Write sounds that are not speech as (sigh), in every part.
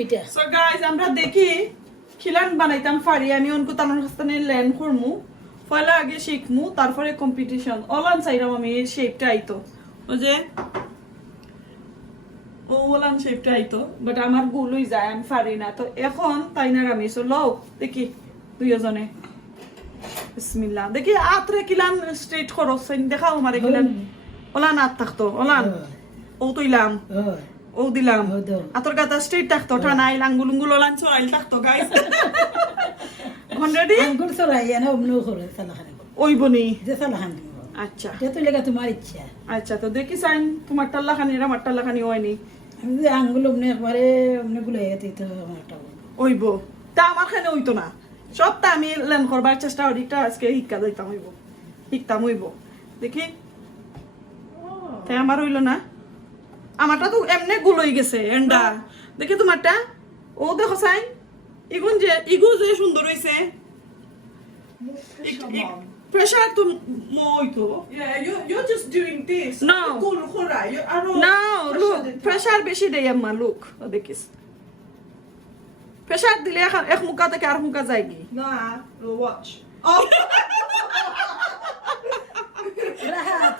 ফিটা। So guys আমরা দেখি খিলান বানাইতাম পারি আমি অনকু তানোর হাস্তানে ল্যান করমু পয়লা আগে শিখমু তারপরে কম্পিটিশন অলান চাইরাম আমি এই শেপটা আইতো। ও যে ও ওলান শেপটা আইতো বাট আমার গুলই যায় আমি পারি না। তো এখন তাই না আমি সো লও দেখি দুইজনে। বিসমিল্লাহ। দেখি আত্রে কিলান স্ট্রেট করো দেখাও আমারে কিলান ওলান আত থাকতো ওলান। ও তুইলাম ও দিলাম আতর গাতা স্ট্রেট থাকতো টানাই লাঙ্গুলুঙ্গুল ওলান চড়াইল থাকতো গাইস হন্ড্রেডি আঙ্গুল না অমনি করে বনি যে আচ্ছা এটা তো লেগে তোমার ইচ্ছা আচ্ছা তো দেখি সাইন তোমার টাল্লা খানি আমার টাল্লা খানি হয়নি আমি যদি আঙ্গুল অমনি একবারে অমনি তো আমারটা ওইব তা আমার খানে হইতো না সবটা আমি লেন করবার চেষ্টা করি তা আজকে শিক্ষা দিতাম হইব শিখতাম হইব দেখি তাই আমার হইল না আমারটা তো এমনি গুলোই গেছে এন্ডা। দেখি তোমারটা। ও দেখো সাইন ইগুন যে ইগু যে সুন্দর হইছে। Yeah, you're just doing this. No. No, look, বেশি আম্মা দেখিস। প্রেশার দিলে এখন এক মুখা থেকে আর মুখা যায় কি? Watch. Oh, (laughs) রাহা তুমি ইয়া করো দেখি জানি এটা বেশার দিও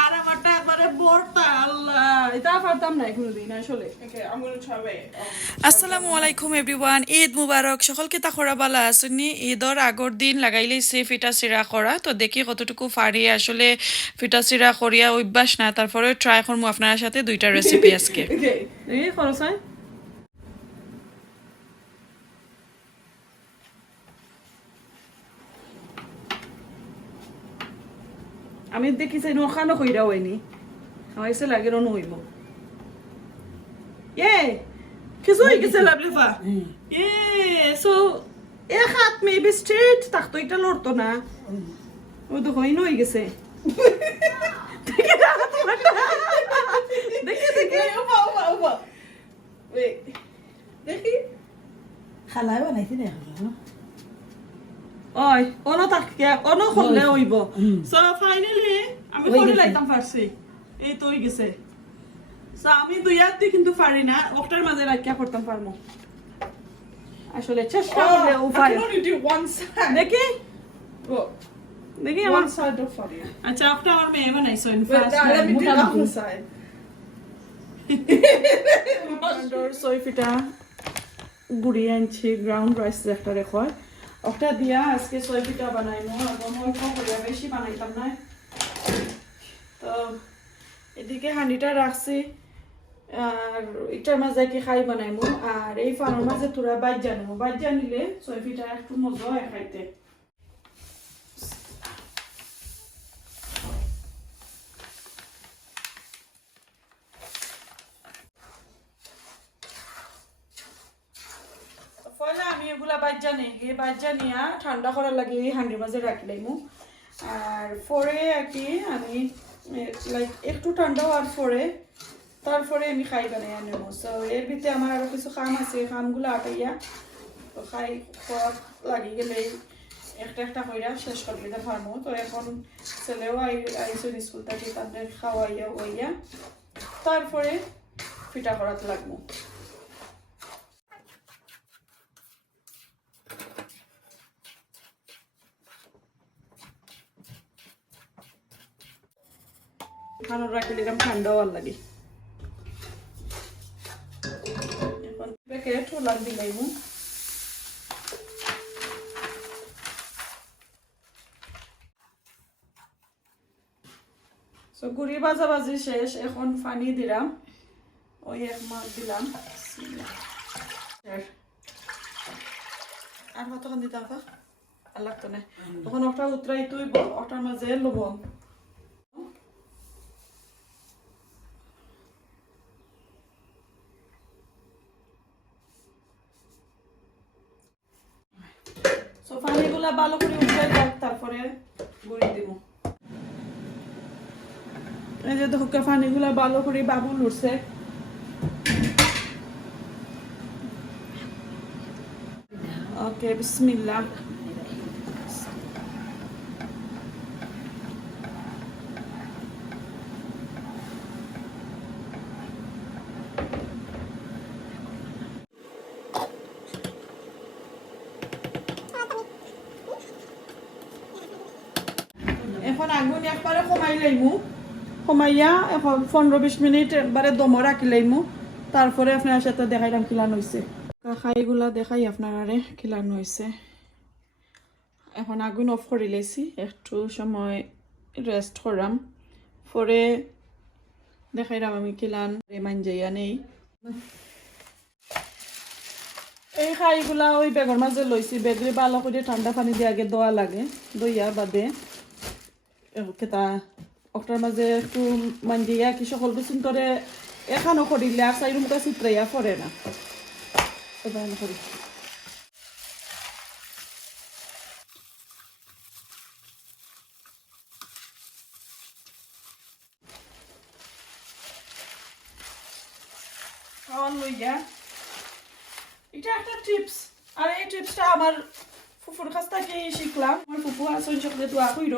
আর আমারটা একবারে বড়টা আল্লাহ। এটা পারতাম না কোনোদিন আসলে. আসসালামু আলাইকুম এভরিওয়ান ঈদ মুবারক। সকলকে তা খরা বালা আসুনি ঈদর আগর দিন লাগাইলেছে ফিটা চিরা করা তো দেখি কতটুকু পারি আসলে ফিটা চিরা করিয়া অভ্যাস না তারপরে ট্রাই করব আপনার সাথে দুইটা রেসিপি আজকে. (laughs) খরচ হয়? আমি দেখিছি নখানো কইরা হয়নি। আমার এসে লাগে রন হইব। এ কিছু হয়ে গেছে লাভলেফা এ সো এক হাত মেবি স্ট্রেট থাকতো এটা লড়তো না। ও তো হইন হয়ে গেছে। দেখি। দেখি। দেখি. দেখি। খালাই বানাইছি না ওই অনো থাকে অনো করলে হইব হুম। সো ফাইনালি আমি করে। লাইতাম পারছি এই তো গেছে সো আমি দুই হাত দিয়ে কিন্তু পারি না ওটার মাঝে রাখিয়া করতাম পারব আসলে চেষ্টা করলে উপায়. দেখি দেখি আমার. আচ্ছা ওটা আমার মেয়ে বানাইছো Wait, now let me do the other side. ছয় ফিটা গুড়ি আনছি গ্রাউন্ড রাইস একটা রেখর ওটা দিয়া আজকে ছয় পিঠা বানাইমু এবং অল্প করে বেশি বানাইতাম না তো, এদিকে হাঁড়িটা রাখছি। আর এটার মাঝে কি খাই বানাইমু? আর এই ফানোর মাঝে তোরা বাইর জানো বাইর জানিলে ছয় পিঠা একটু মজা হয় খাইতে পয়লা আমি এগুলা বাজ্যা নেই নিয়া ঠান্ডা করার লাগে এই হাঁড়ির মাঝে রাখলাইমু আর পরে কি আমি লাইক একটু ঠান্ডা হওয়ার পরে, তারপরে আমি খাই বানাই আনব সো এর ভিতরে আমার আরও কিছু কাম আছে, কামগুলো আটাইয়া, তো খাই লাগি গেলে একটা একটা কইরা শেষ করে দিতে পারব তো এখন ছেলেও আই আইসুন স্কুল থেকে, তাদের খাওয়াইয়া ওইয়া তারপরে ফিটা করাতে লাগবো। খানোর রাখলে এরকম ঠান্ডা হওয়ার লাগে। এখন প্যাকেট হলাম দিলাইব সো গুড়ি বাজা বাজি শেষ এখন পানি দিলাম। ওই এক মাছ দিলাম। আর কতক্ষণ দিতে হবে। আর লাগতো না। তখন ওটা উতরাই তুই ওটার মাঝে লবণ। এগুলা ভালো করে উঠে যাক, তারপরে গুঁড়ি দিব। এই যে ধোকা ফানিগুলা ভালো করে বাবুল উঠছে। ওকে, বিসমিল্লাহ। লাইমু। কমাইয়া এখন পনেরো বিশ মিনিট একবারে দমও রাখি লাইমু। তারপরে আপনার সাথে দেখাইলাম খিলানো হয়েছে খাইগুলা দেখাই আপনারে খিলানো হয়েছে এখন আগুন অফ করে লেছি, একটু সময় রেস্ট করাম। পরে দেখাইলাম আমি কিলান মানজাইয়া নেই। এই খাইগুলা ওই বেগর মাঝে লইছি বেগরে ভালো করে ঠান্ডা পানি দিয়ে আগে দোয়া লাগে দইয়া বাদে কেতা অক্টার মাঝে একটু মাঞ্জিয়া কি সকল কিছু করে এখানো করিলে আর চাই মুখে চিত্রাইয়া পড়ে না। এবার করি এটা একটা টিপস আর এই টিপসটা আমার ফুফুর কাছ থেকে শিখলাম আমার ফুফু আসন সকলে দোয়া কইর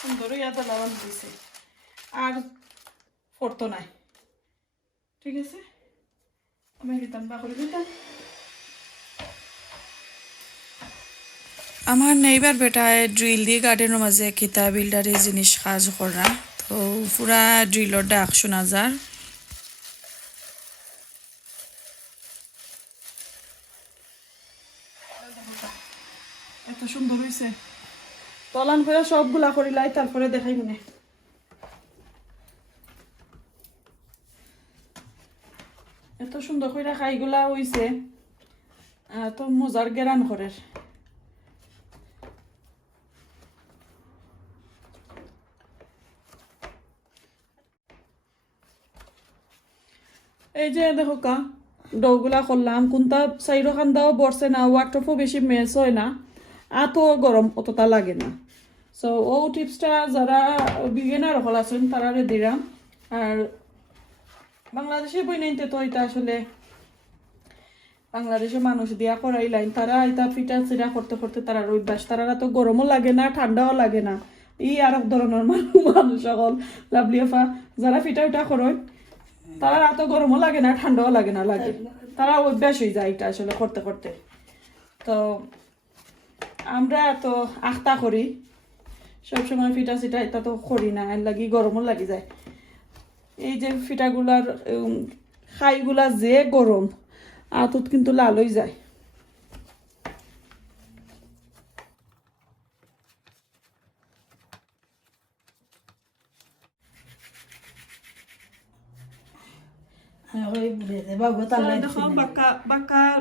সুন্দর ইয়াদা লাগান দিয়েছে আর পড়তো নাই। ঠিক আছে? আমি দিতাম বা করে দিতাম আমার নেইবার বেটায় ড্রিল দিয়ে গার্ডেনের মাঝে কিতা বিল্ডারি জিনিস কাজ করা। তো পুরা ড্রিলর ডাক শোনা যার এত সুন্দর হয়েছে তলান করে সবগুলা করিলাই তারপরে দেখাই মনে। এত সুন্দর করে খাইগুলা হইছে এত মজার গেরান করে এই যে দেখো কা ডগুলা করলাম, কোনটা সাইডো খান্দাও বসে না ওয়াকটপও বেশি মেস হয় না এত গরম অতটা লাগে না। সো ও টিপসটা যারা বিগিনার হল আছেন তারা দিলাম। আর বাংলাদেশে বই নিতে তো এটা আসলে বাংলাদেশে মানুষ দিয়া করাই লাইন। তারা এটা ফিটা চিরা করতে করতে তারা অভ্যাস। তারা তো গরমও লাগে না, ঠান্ডাও লাগে না। ই আর এক ধরনের মানুষ সকল লাভলিয়াফা যারা ফিটা উটা করেন তারা এত গরমও লাগে না, ঠান্ডাও লাগে না, লাগে। তারা অভ্যাস হয়ে যায় এটা আসলে করতে করতে। তো আমরা তো আখতা করি। সবসময় ফিটা সিটা এটা তো করি না এর লাগি গরমও লাগি যায়। এই যে ফিটাগুলার খাইগুলা যে গরম আতত কিন্তু লাল হয়ে যায়।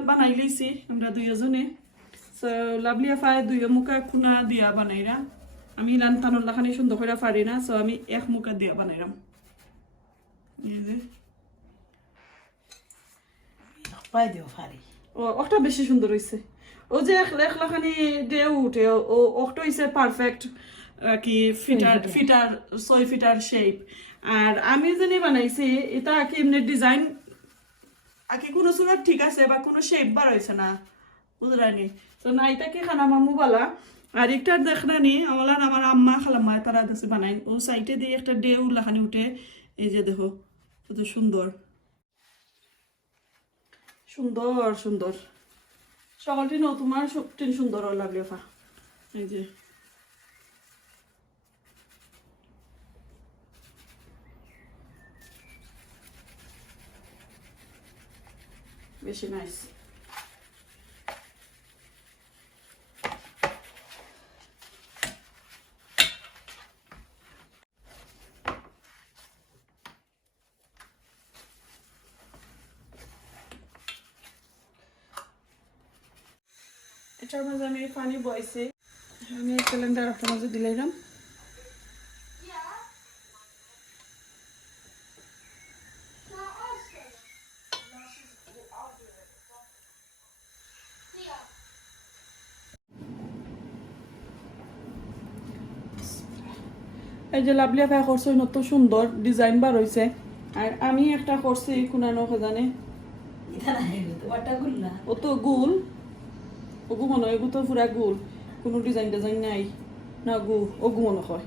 বানাই লইছি আমরা দুইজনে। সো লাভলি আফায় দুই মুখা খুনা দিয়া বানাইরা। আমি লান তানোর লাখানি সুন্দর করে পারি না সো আমি এক মুখা দিয়া বানাইরাম। এই যে। দিও ও ওটা বেশি সুন্দর হয়েছে ও যে এক- একলাখানি ডে উঠে ও- ও ওটা হয়েছে পারফেক্ট কি ফিটার ফিটার। ছয় ফিটার শেপ আর আমি যিনি বানাইছি এটা কি এমনি ডিজাইন আকি কোনো সুরত ঠিক আছে বা কোনো শেপ বার হয়েছে না? বুঝলানি তো না এটা কি খানা মামু বলা? আর একটা দেখলানি আমার আমার আম্মা খালাম্মা তারা দেশে বানাই। ও সাইডে দিয়ে একটা ডে উল্লাখানি উঠে, এই যে দেখো, কত সুন্দর। সুন্দর সুন্দর। সকলটি ন তোমার সত্যি সুন্দর লাগলে, ফা। এই যে। বেশি নাইস এটার মাঝে আমি পানি বইছি। আমি একটা মাঝে দিলাম এই যে লাভলিয়া ভাই করছে অত সুন্দর ডিজাইন বার হয়েছে আর আমি একটা করছি কোনানো জানে ও তো গুল। ওগু মনে হয় তো পুরা গুল। কোনো ডিজাইন ডিজাইন নাই। না গু ওগু মনে হয়।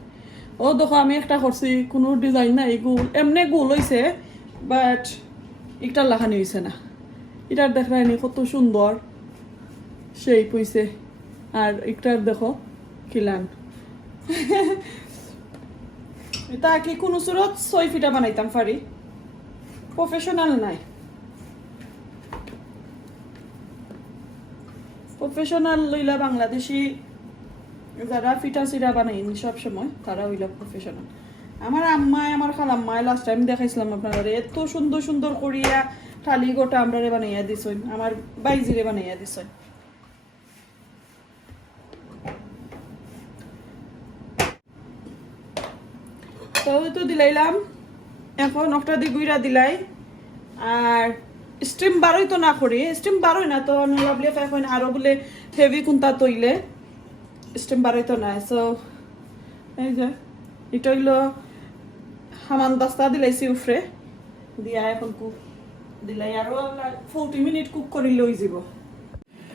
ও দেখো, আমি একটা করছি কোনো ডিজাইন নাই, গুল। এমনি গুল হয়েছে বাট একটার লাখানি হয়েছে না। এটার দেখায়নি কত সুন্দর সেই পইছে আর একটার দেখো খিলান এটা (laughs) কি কোনো সুরত ছয় ফিটা বানাইতাম পারি প্রফেশনাল নাই। প্রফেশনাল লইলা বাংলাদেশি যারা ফিটা সিরা বানাইন সব সময়, তারা হইলা প্রফেশনাল আমার আম্মায় আমার খালাম্মায় লাস্ট টাইম দেখাইছিলাম আপনারা এত সুন্দর সুন্দর করিয়া থালি গোটা আমরারে বানাইয়া দিছইন আমার বাইজিরে বানাইয়া দিছইন তো দিলাইলাম, এখন একটা দিগুইরা দিলাই, আর স্ট্রিম বারোই তো না করি। স্ট্রিম বারোই না তো লাভলি এখন আরও বলে হেভি কোনটা তৈলে। স্ট্রিম বারোই তো না সো এই যে এটা হইল হামান দস্তা দিলাইছি উফরে। দিয়া এখন কুক দিলাই আরও ফোরটি মিনিট কুক করিলে হয়ে যাব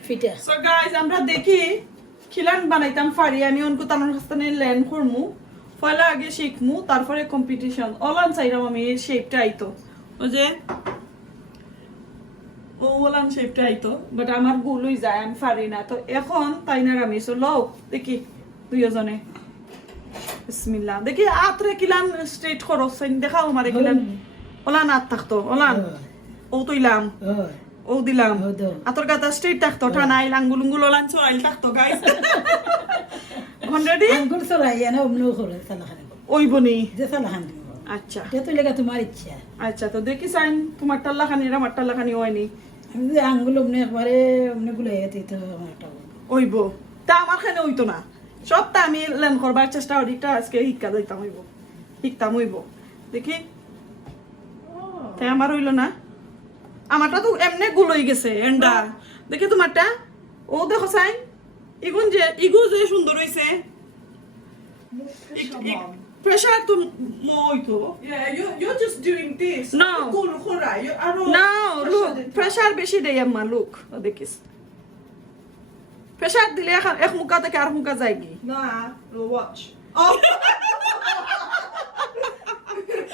ফিটা সো গাইজ আমরা দেখি খিলান বানাইতাম পারি আমি অনকু তানোর হাস্তানে ল্যান্ড করমু পয়লা আগে শিখমু তারপরে কম্পিটিশন অলান চাইলাম আমি এই শেপটা আইতো। ও যে ও ওলান শেপটা আইতো। বাট আমার গুলই যায় আমি পারি না। তো এখন তাই না আমি সো লও দেখি দুইজনে। বিসমিল্লাহ। দেখি আত্রে কিলান স্ট্রেট করো। দেখাও আমারে কিলান। ওলান আত থাকতো ওলান। ও তুইলাম। ও দিলাম। আতর গাতা স্ট্রেট থাকতো ঠানাইল আঙ্গুলুঙ্গুল ওলান চড়াইল থাকতো গাইস অলরেডি (laughs) আঙ্গুল অমনি করে সালাখানি ওই বনি যে সালাখানি আচ্ছা। এটা তো লেগে তোমার ইচ্ছা। আচ্ছা তো দেখি সাইন তোমার টাল্লা খানি আমার টাল্লা খানি হয়নি। আমি যে আঙ্গুল অমনি একবারে অমনি গুলো দিতে আমার একটা ওইব। তা আমার খানে হইতো না? সবটা আমি লেন করবার চেষ্টা করি আজকে শিক্ষা দিতাম হইব। শিখতাম হইব। দেখি। তাই আমার হইল না। আমারটা তো এমনি গুল হয়ে গেছে এন্ডা। দেখি তোমারটা। ও দেখো সাইন ইগুন যে ইগু যে সুন্দর হইছে প্রেশার তো মইতো Yeah, you, you're just doing this. No. Cool, hurra. You, I don't না pressure লুক the- প্রেশার বেশি দেয় আম্মা লুক দেখিস প্রেশার দিলে এক- এক মুখা থেকে আর মুখা যায় কি Nah, no, watch. Oh,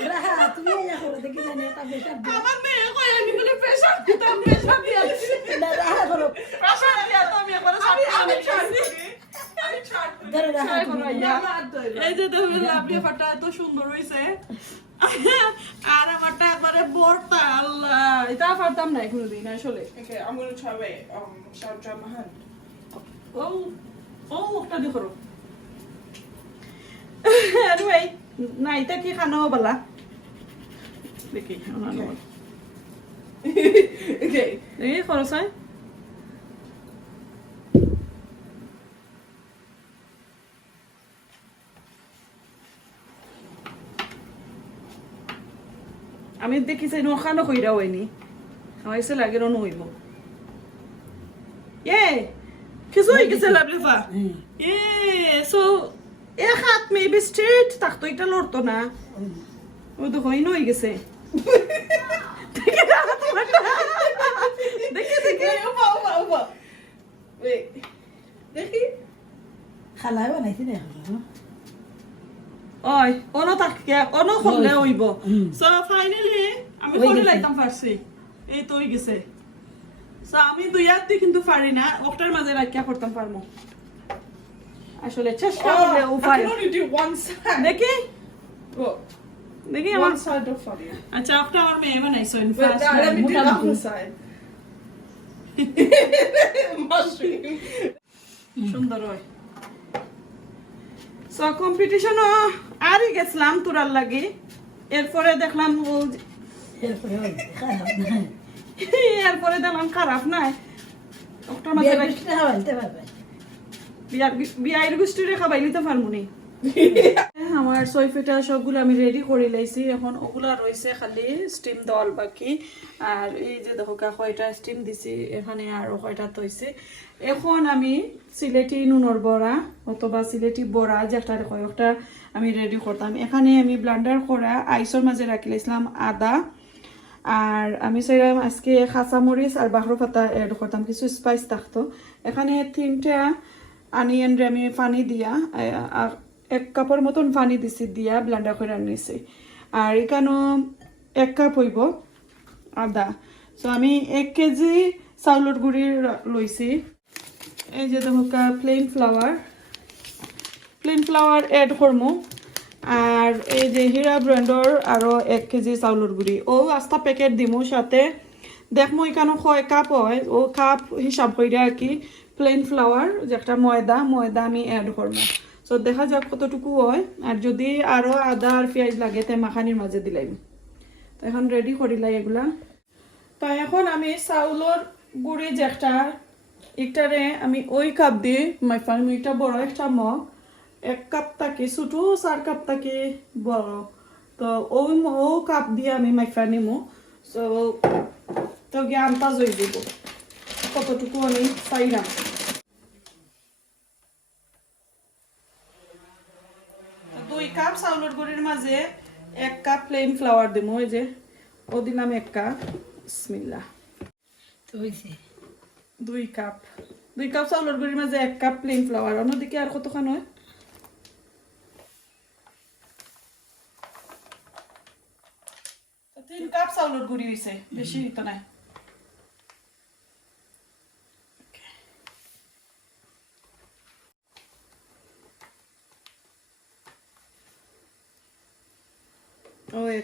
রাহা তুমি ইয়া করো দেখি জানি এটা বেশার দিয়া আমার মেয়ে কই আমি বলে প্রেশার দিতাম প্রেশার দিয়া না রাহা করো প্রেশার দিয়া তো আমি একবার আমি সাথে আমি এই. যে দেখুন লাভলি ফাটা এত সুন্দর হইছে। আর আমারটা একবারে বড়টা আল্লাহ। এটা পারতাম না কোনোদিন আসলে Okay? ও ও anyway এটা কি খানো বলা দেখি okay. দেখি (laughs) আমি দেখিছি নখানো কইরা হয়নি। আমার এসে লাগে রন হইব। এ কিছু হয়ে গেছে লাভলিফা এ সো এক হাত মেবি স্ট্রেট থাকতো এটা লড়তো না। ও তো হইন হয়ে গেছে। দেখি দেখি. দেখি? খালাই বানাইছি দেখো। ওই অন থাকে অন হলে হইব। সো ফাইনালি আমি হয়ে করে। লাইতাম পারছি এই তো হয়ে গেছে সো আমি দুই হাত কিন্তু পারি না ওটার মাঝে রাখিয়া করতাম পারব আসলে চেষ্টা করলে Oh, I উপায়. দেখি। Look, দেখি আমার. আচ্ছা ওটা আমার মেয়ে বানাইছো Wait, first now let (laughs) (laughs) so কম্পিটিশনও আরই গেছিলাম তোরার লাগে। এরপরে দেখলাম ও এরপরে দেখলাম খারাপ নাই। বিয়ার গোষ্ঠীরে খাবাই নিতে পারব নি। আমার সৈফিটা সবগুলো আমি রেডি করে লাইছি। এখন ওগুলা রয়েছে খালি স্টিম দেওয়াল বাকি। আর এই যে দেখো কয়টা স্টিম দিছি, এখানে আরও কয়টা তৈছে এখন আমি সিলেটি নুনর বড়া অথবা সিলেটি বড়া যেটা কয়েকটা আমি রেডি করতাম। এখানে আমি ব্লান্ডার করা আইসর মাঝে রাখি লাইছিলাম আদা। আর আমি চাইলাম আজকে কাঁচামরিচ আর বাহর পাতা এড করতাম, কিছু স্পাইস থাকতো। এখানে তিনটা আনিয়ন আমি পানি দিয়া এক কাপের মতন পানি দিছি, দিয়া ব্লান্ডার করে আনিছি। আর এখানেও এক কাপ হইব, আদা। সো আমি এক কেজি চাউলের গুড়ি লইছি এই যে দেখো plain flower plain flower add করমু আর এই যে হীরা ব্র্যান্ডর আরও এক কেজি চাউলের গুড়ি। ও, আস্তা প্যাকেট দিমু, সাথে দেখমু এখানে কয় কাপ হয়। ও, কাপ হিসাব করে আর কি প্লেন ফ্লাওয়ার যেটা ময়দা ময়দা আমি অ্যাড করব সো দেখা যাক কতটুকু হয়। আর যদি আরও আদা আর পেঁয়াজ লাগে তে মাখানির মাঝে দিলাম তো এখন রেডি করিলাই এগুলা। তো এখন আমি চাউলের গুড়ি যেটা একটারে আমি ওই কাপ দিয়ে মাইফান এটা বড় একটা মগ, এক কাপ তাকে ছোটো চার কাপ তাকে বড়। তো ওই ও কাপ দিয়ে আমি মাইফা নিমু। সো তো গিয়ে আমটা জই দিব কতটুকু আমি চাইলাম দুই কাপ চাউলের গুড়ির মাঝে এক কাপ প্লেন ফ্লাওয়ার দিব ওই যে। ও দিলাম এক কাপ। দুই কাপ। দুই কাপ চাউলের গুড়ির মাঝে এক কাপ প্লেন ফ্লাওয়ার অন্যদিকে আর কতক্ষণ হয়? তিন কাপ চাউলের গুড়ি হয়েছে বেশি তো নাই ও এক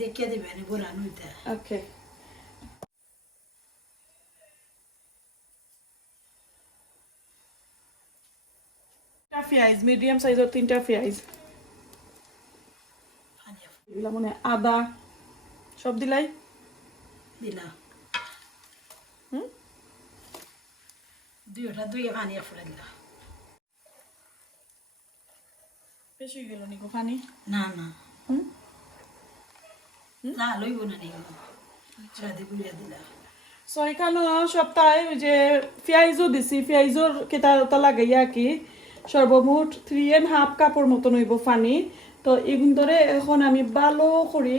দেখিয়ে দেবেন ওইটা ওকে পেঁয়াজ মিডিয়াম সাইজের তিনটা পেঁয়াজ দিলাম মানে আদা। সব দিলাই? দিলাম। হুম? দুইটা দুই পানি ফুলে দিলাম। বেশি হয়ে গেল নিকো পানি না না। হুম? সো এখানে সপ্তাহে যে পেঁয়াজও দিছি পেঁয়াজর কেটা ওটা লাগাইয়া কি, সর্বমোট থ্রি এন্ড হাফ কাপের মতন হইব পানি তো এগুন এখন আমি ভালো করে,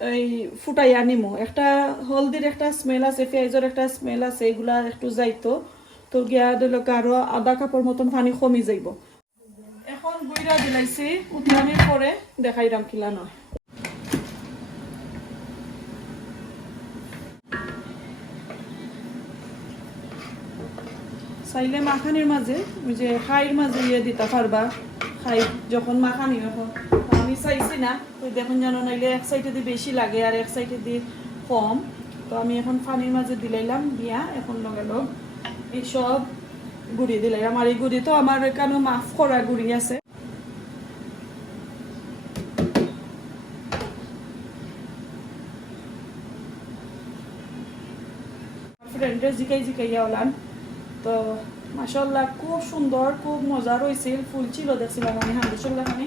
এই ফুটাইয়া নিমো। একটা হলদির একটা স্মেল আছে পেঁয়াজের একটা স্মেল আছে এগুলা একটু যাইতো। তো গিয়া দিল আরও আধা কাপের মতন পানি কমি যাইব। এখন বইরা দিলাইছি উতলানির পরে দেখাইরাম কিলা নয় চাইলে মাখানির মাঝে, ওই যে খাইর মাঝে ইয়ে দিতে পারবা। খাই, যখন মাখানি আমি চাইছি না, ওই দেখুন জানো নাইলে এক সাইডে দিয়ে বেশি লাগে আর এক সাইডে দিয়ে কম। তো আমি এখন পানির মাঝে দিলাইলাম, দিয়া এখন লগে লগ এই সব গুড়ি দিলাইলাম। আর এই গুড়ি তো আমার এখানে মাফ করা গুড়ি আছে? ফ্রেন্ডের জিকাই জিকাইয়া ওলান তো মাসাল্লাহ খুব সুন্দর খুব মজার হয়েছিল ফুল ছিল দেখছিলাম আমি হান্দিসল্লাহ আমি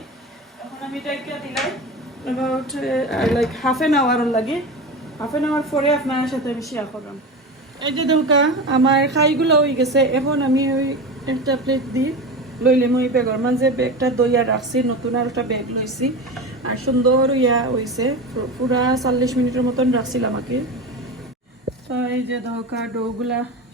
এখন আমি এটা একটা about like half an hour লাগে। হাফ এন আওয়ার পরে আপনার সাথে আমি শেয়ার করলাম। এই যে দৌকা আমার খাইগুলো হয়ে গেছে। এখন আমি ওই একটা প্লেট দিই লইলে মই বেগর মাঝে বেগটা দইয়া রাখছি নতুন আর একটা বেগ লইছি। আর সুন্দর ইয়া হয়েছে পুরা চল্লিশ মিনিটের মতন রাখছিলাম আমাকে। তো এই যে ধোকা ডোগুলা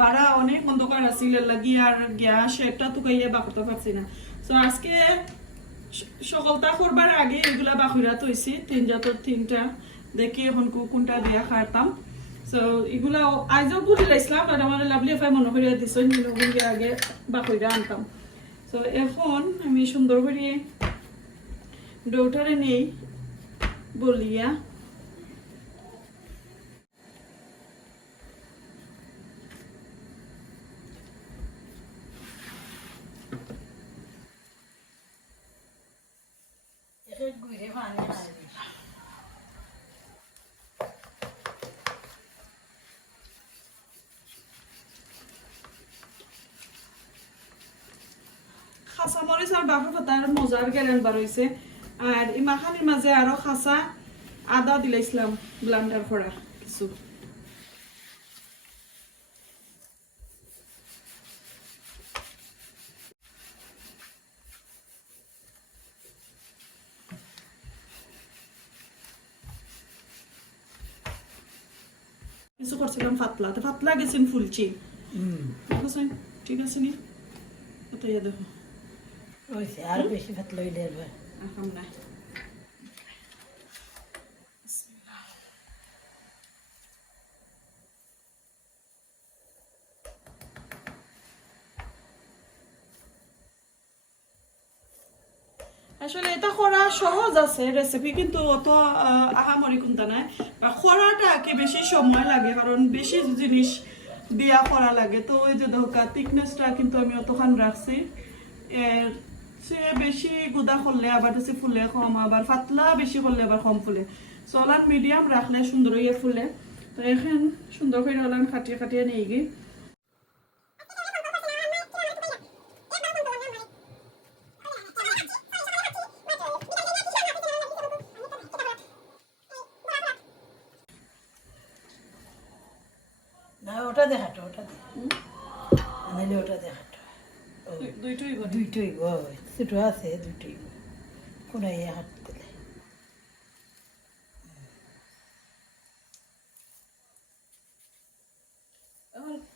বাড়া অনেক অন্ধকার আছিল এর লাগি আর গ্যাস একটা তুকাইয়া বাকুতে পারছি না। তো আজকে স- সকালটা করবার আগে এগুলা বাকুইরা তৈছি তিন জাতর তিনটা। দেখি এখন কোনটা দিয়া খাইতাম। সো এগুলা আজও গুলি লাইছিলাম আর আমার লাভলি ফাই মনে করিয়া দিছ আগে বাকুইরা আনতাম। তো এখন আমি সুন্দর করে ডোটারে নেই, বলিয়া একে ঘুরে পানি খাই খাসা মরিচ পাতার মজার গেলেন বার হয়েছে আর এই মাখানির মাঝে আরও খাসা আদা দিলাইছিলাম ব্লান্ডার করা কিছু। কিছু করছিলাম পাতলা তো পাতলা গেছেন ফুলচি। ঠিক আছে নি? দেখো। আসলে এটা করা সহজ আছে রেসিপি কিন্তু অত আহ, আহামরি কোনটা নাই। বা করাটাকে বেশি সময় লাগে কারণ বেশি জিনিস দিয়া করা লাগে। তো ওই যে ধোকা থিকনেসটা কিন্তু আমি অতখান রাখছি। এর সে বেশি গুদা করলে আবার হচ্ছে ফুলে কম আবার পাতলা বেশি করলে আবার কম ফুলে। চলান মিডিয়াম রাখলে সুন্দর হয়ে ফুলে। তো এখন সুন্দর করে হলাম খাটিয়ে খাটিয়ে নিয়ে গিয়ে না ওটা দেখাটো ওটা দে ওটা দেখাটো। দুইটাই ঘরে দুইটোই গো। ছোটো আছে গো কোনো হাত দিলে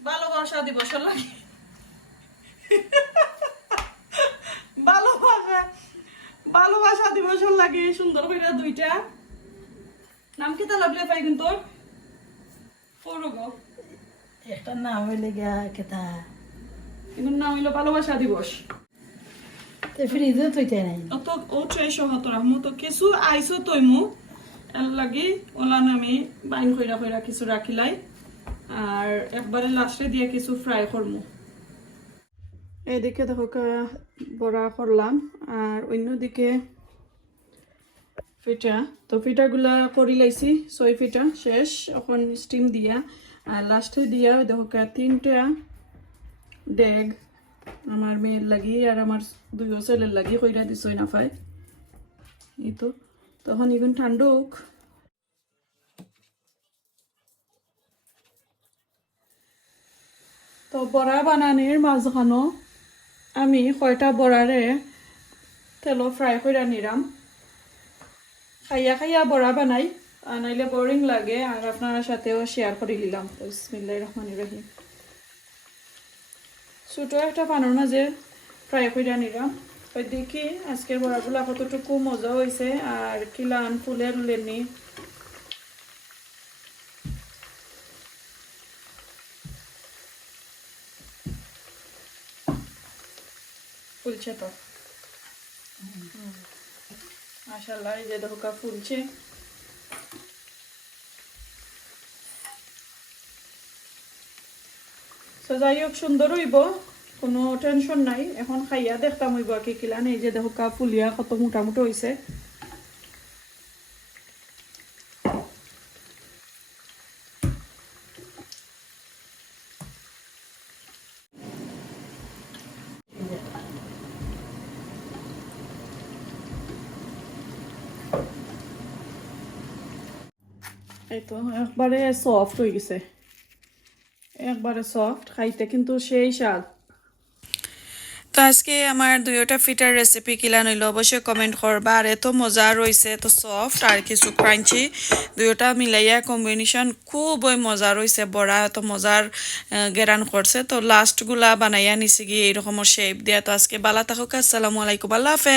ভালোবাসা দিবসের লাগে ভালোবাসা ভালোবাসা দিবসের লাগে সুন্দর করে দুইটা। নাম কি তা লাগলে পাই কিন্তু একটা নাম হইলে গিয়া কেতা কিন্তু নাম হইল ভালোবাসা দিবস। তো ফ্রিজও তুইতে নাই অত ও ট্রেস হত রাখমু তো কিছু আইসো তৈমু এর লাগি ওলান আমি বাইন কইরা কইরা কিছু রাখিলাই আর একবারে লাস্টে দিয়ে কিছু ফ্রাই করমু এদিকে দেখো কা- বড়া করলাম আর অন্যদিকে পিঠা তো পিঠাগুলা করি লাইছি ছয় পিঠা শেষ এখন স্টিম দিয়া আর লাস্টে দিয়া দেখো কা তিনটা ডেগ আমার মেয়ের লাগি আর আমার দুই ছেলের লাগি কইরা দিছই না পাই এই তো, তখন এখন ঠান্ডুক তো বড়া বানানির মাঝখানো আমি কয়টা বড়ারে তেল ফ্রাই করে নিলাম খাইয়া খাইয়া বড়া বানাই আনাইলে বোরিং লাগে, আর আপনার সাথেও শেয়ার করে নিলাম। তো বিসমিল্লাহ রহমান রহিম। ছোটো একটা পানোর মাঝে ফ্রাই করে নিলাম। ওই দেখি আজকের বড়াগুলো কতটুকু মজা হয়েছে আর কিলান ফুলের লেনি। ফুলছে তো। মাশাল্লাহ এই যে ধোকা ফুলছে। তো যাই হোক সুন্দর হইব। কোনো টেনশন নাই। এখন খাইয়া দেখতাম হইব কি কিলান। এই যে দেখো কা ফুলিয়া কত মোটামুটি হয়েছে এই তো একবারে সফট হয়ে গেছে। একবারে সফট খাইতে কিন্তু সেই স্বাদ। তো আজকে আমার দুইটা ফিটার রেসিপি কিলা নইল, অবশ্যই কমেন্ট করবা। আর এত মজা রয়েছে এত সফট আর কিছু ক্রাঞ্চি দুইটা মিলাইয়া কম্বিনেশন খুবই মজা রয়েছে বড়া এত মজার গেরান করছে। তো লাস্টগুলা বানাইয়া নিছি গিয়ে এইরকমের শেপ দিয়া। তো আজকে বালা থাকুক, আসসালামু আলাইকুম, আল্লাহ হাফেজ।